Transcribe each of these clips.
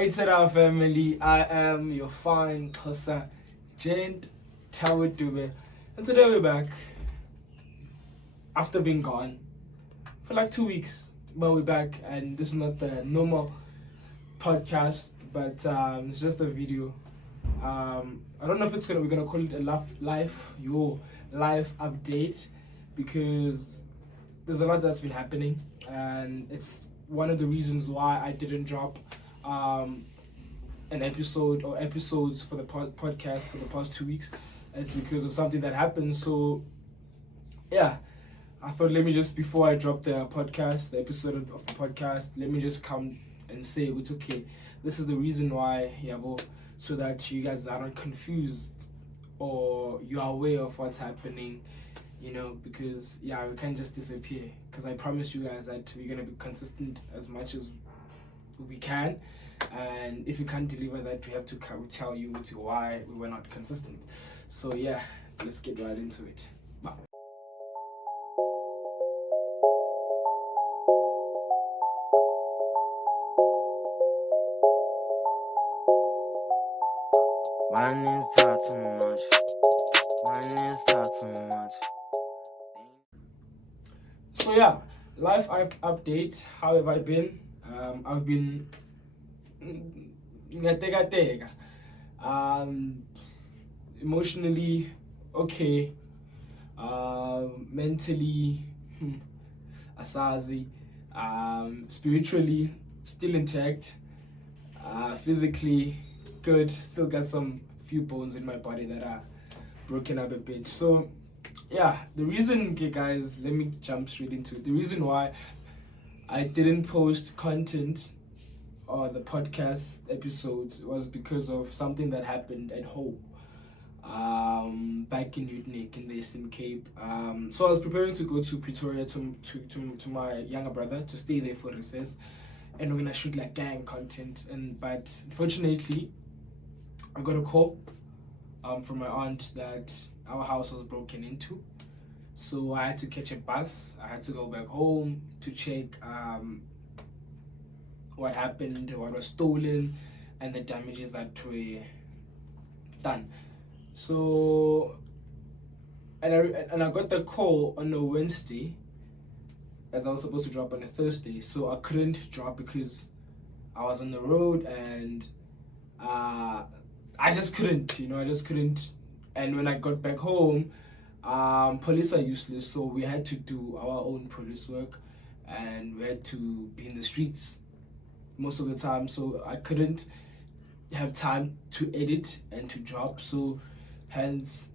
Hey to our family, I am your fine Xhosa gent, Tawe Dube, and today we're back after being gone for like 2 weeks. But we're back, and this is not the normal podcast, but it's just a video. I don't know if we're gonna call it a life update, because there's a lot that's been happening, and it's one of the reasons why I didn't drop an episode or episodes for the podcast for the past 2 weeks. It's because of something that happened. So yeah, I thought, let me just, before I drop the episode of the podcast, let me just come and say it's okay, this is the reason why, so that you guys aren't confused or you are aware of what's happening, because we can't just disappear, because I promise you guys that we're going to be consistent as much as we can, and if we can't deliver that, we have to tell you why we were not consistent. So yeah, let's get right into it. Bye. My niggas talk too much. My niggas talk too much. So yeah, life update. How have I been? I've been emotionally okay, mentally asazi, spiritually still intact, physically good, still got some few bones in my body that are broken up a bit. So yeah, the reason, okay guys, let me jump straight into it. The reason why I didn't post content or the podcast episodes was because of something that happened at home, back in Utnik in the Eastern Cape. So I was preparing to go to Pretoria to my younger brother to stay there for recess, and we're gonna shoot like gang content. But unfortunately, I got a call from my aunt that our house was broken into. So I had to catch a bus. I had to go back home to check what happened, what was stolen, and the damages that were done. So, and I got the call on a Wednesday, as I was supposed to drop on a Thursday. So I couldn't drop because I was on the road, and I just couldn't, I just couldn't. And when I got back home, police are useless, so we had to do our own police work, and we had to be in the streets most of the time. So I couldn't have time to edit and to drop. So hence,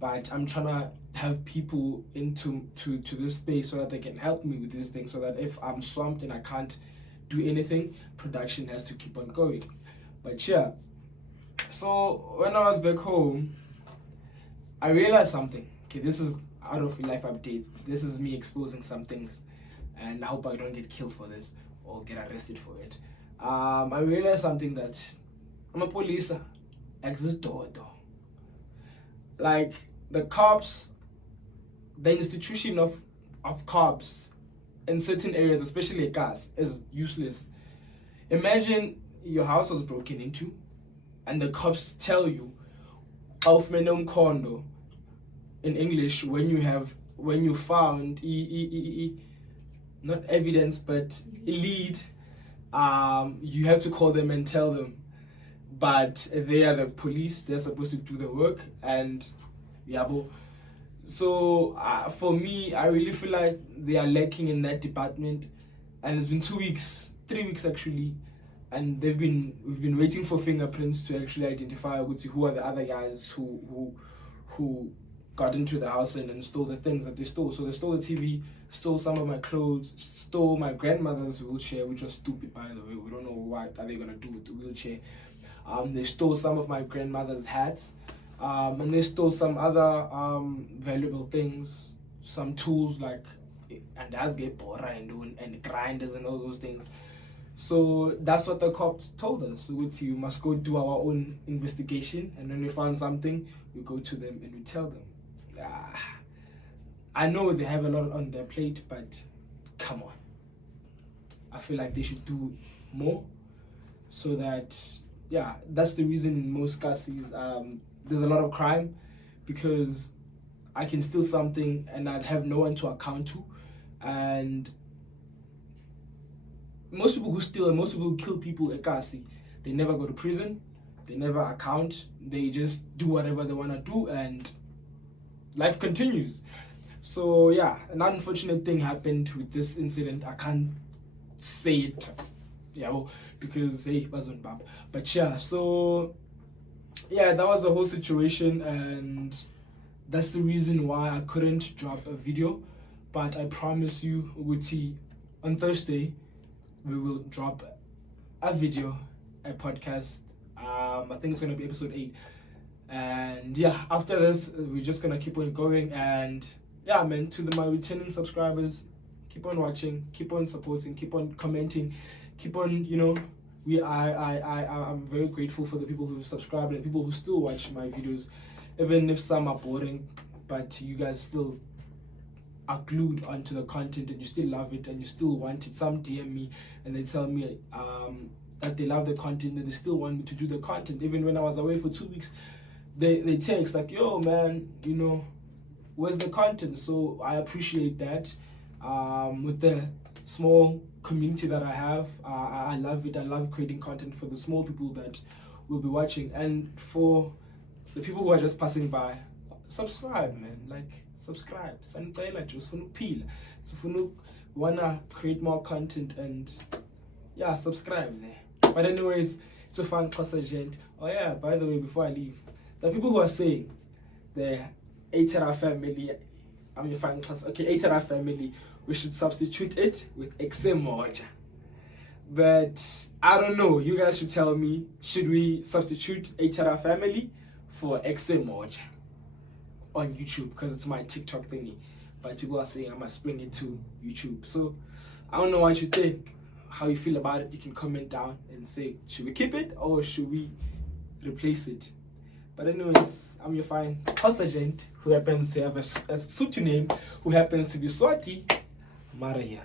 but I'm trying to have people into this space so that they can help me with this thing, so that if I'm swamped and I can't do anything, production has to keep on going. But yeah, so when I was back home, I realized something. Okay, this is out of life update. This is me exposing some things, and I hope I don't get killed for this or get arrested for it. I realized something, that I'm a police. Exist door. Like the cops, the institution of cops in certain areas, especially gas, is useless. Imagine your house was broken into, and the cops tell you, "Aufmenom kondo," in English, when you found not evidence but a lead, you have to call them and tell them. But they are the police; they're supposed to do the work, and so for me, I really feel like they are lacking in that department. And it's been 2 weeks, 3 weeks actually, and we've been waiting for fingerprints to actually identify who are the other guys who got into the house and stole the things that they stole. So they stole the TV, stole some of my clothes, stole my grandmother's wheelchair, which was stupid, by the way. We don't know what are they gonna do with the wheelchair. They stole some of my grandmother's hats, and they stole some other valuable things, some tools like and grinders and all those things. So that's what the cops told us. You must go do our own investigation, and when we find something, we go to them and we tell them. I know they have a lot on their plate, but come on. I feel like they should do more. so that, yeah, that's the reason in most KSEs there's a lot of crime, because I can steal something and I'd have no one to account to. And most people who steal and most people who kill people at KSE, they never go to prison, they never account, they just do whatever they want to do and life continues. So yeah, an unfortunate thing happened with this incident. I can't say it, yeah, well, because hey, wasn't bad. But yeah, so yeah, that was the whole situation, and that's the reason why I couldn't drop a video. But I promise you, Uguti, on Thursday we will drop a video, a podcast. I think it's gonna be episode 8. And yeah, after this we're just gonna keep on going. And yeah, man, to my returning subscribers, keep on watching, keep on supporting, keep on commenting, keep on, you know, I'm very grateful for the people who subscribe and people who still watch my videos, even if some are boring, but you guys still are glued onto the content and you still love it and you still want it. Some DM me and they tell me that they love the content and they still want me to do the content. Even when I was away for 2 weeks, they text like, yo man, you know, where's the content? So I appreciate that. With the small community that I have, I love it. I love creating content for the small people that will be watching, and for the people who are just passing by, subscribe, man. Like, subscribe. Just wanna create more content, and yeah, subscribe there. But anyways, it's a fun class agent. Oh yeah, by the way, before I leave, the people who are saying the ATR family, I'm your fan class. Okay, ATR family, we should substitute it with KSE MOJA. But I don't know. You guys should tell me. Should we substitute ATR family for KSE MOJA on YouTube? Because it's my TikTok thingy. But people are saying I must bring it to YouTube. So I don't know what you think. How you feel about it? You can comment down and say, should we keep it or should we replace it? But anyways, I'm your fine house agent who happens to have a Sutu name, who happens to be Swati Mara here.